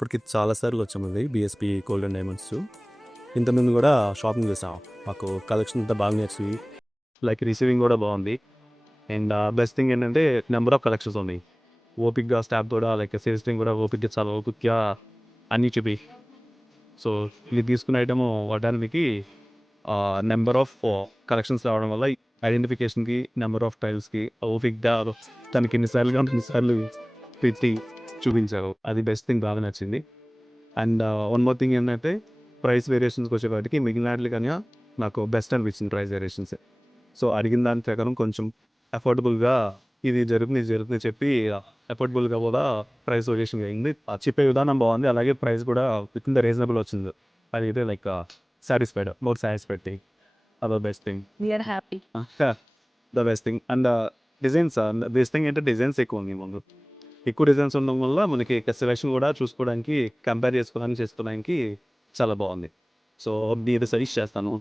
ఇప్పటికి చాలా సార్లు వచ్చామండి బీఎస్పీ గోల్డ్ అండ్ డైమండ్స్. ఇంతకుముందు కూడా షాపింగ్ చేసాం. మాకు కలెక్షన్ అంతా బాగా నచ్చింది. లైక్ రిసీవింగ్ కూడా బాగుంది. అండ్ బెస్ట్ థింగ్ ఏంటంటే నెంబర్ ఆఫ్ కలెక్షన్స్ ఉన్నాయి. ఓపిక్గా స్టాఫ్ కూడా లైక్ సేల్స్ టీమ్ కూడా ఓపిక్గా చాలా ఓపిక్గా అన్నీ చూపి. సో ఇది తీసుకున్న ఐటమ్ వాడడానికి నెంబర్ ఆఫ్ కలెక్షన్స్ రావడం వల్ల ఐడెంటిఫికేషన్కి నెంబర్ ఆఫ్ టైల్స్కి ఓపిక్గా తనకి ఎన్నిసార్లు పెట్టి చూపించారు. అది బెస్ట్ థింగ్ బాగా నచ్చింది. అండ్ వన్ మోర్ థింగ్ ఏంటంటే ప్రైస్ వేరియేషన్స్కి వచ్చేవాటికి మిగిలిన వాటి కన్నా నాకు బెస్ట్ అనిపించింది ప్రైస్ వేరియేషన్స్. సో అడిగిన దాని ప్రకారం కొంచెం అఫోర్డబుల్గా ఇది జరుగుతుంది చెప్పి అఫోర్డబుల్గా కూడా ప్రైస్ వేరియేషన్ అయింది. చెప్పే విధానం బాగుంది. అలాగే ప్రైస్ కూడా విత్ ఇన్ ద రీజనబుల్ వచ్చింది. అది అయితే like satisfied, more satisfied thing. అదో best thing, We are happy. The best thing. And designs, best thing అంటే డిజైన్స్ ఎక్కువ ఉంది. ముందు ఎక్కువ డిజైన్స్ ఉండడం వల్ల మనకి సెలెక్షన్ కూడా చూసుకోవడానికి, కంపేర్ చేసుకోవడానికి చాలా బాగుంది. సో ఇది సజెస్ట్ చేస్తాను.